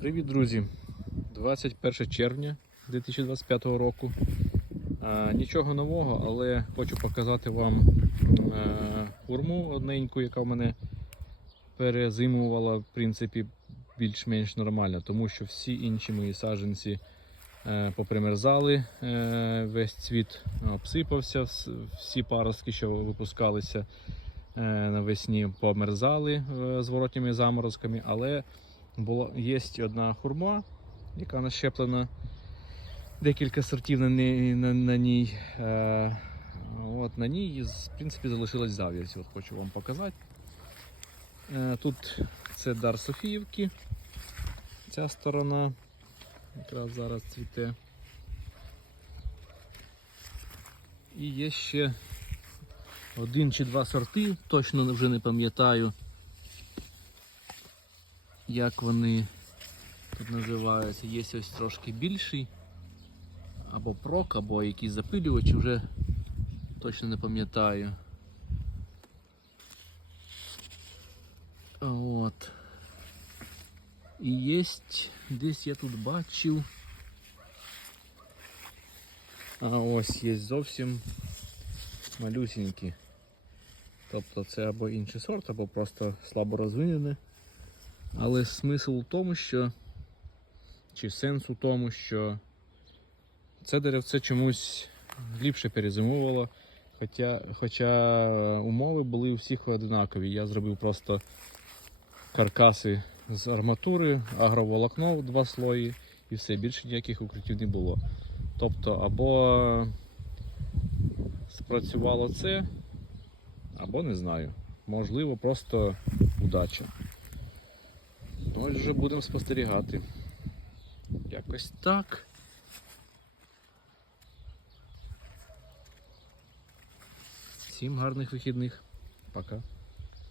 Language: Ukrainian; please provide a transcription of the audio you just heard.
Привіт, друзі! 21 червня 2025 року. Нічого нового, але хочу показати вам е, хурму одненьку, яка в мене перезимувала, в принципі, більш-менш нормально, тому що всі інші мої саджанці е, попримерзали, е, весь цвіт обсипався, всі паростки, що випускалися навесні, померзали зворотніми заморозками, але було, є одна хурма, яка нащеплена, декілька сортів на, на, на ній. Е, от, на ній, в принципі, залишилась зав'язь. От хочу вам показати. Е, тут це дар Софіївки. Ця сторона якраз зараз цвіте. І є ще один чи два сорти, точно вже не пам'ятаю як вони тут називаються. Є ось трошки більший. Або прок, або якісь запилювачі, вже точно не пам'ятаю. От. І є, десь я тут бачив. А ось є зовсім малюсінькі. Тобто це або інший сорт, або просто слабо розвинене. Але смисл у тому, що. Чи сенс у тому, що це деревце чомусь ліпше перезимувало. Хоча, хоча умови були всіх одинакові. Я зробив просто каркаси з арматури, агроволокно в два слої і все, більше ніяких укриттів не було. Тобто, або спрацювало це, або не знаю. Можливо, просто удача. Вже будемо спостерігати. Якось так. Всім гарних вихідних. Пока.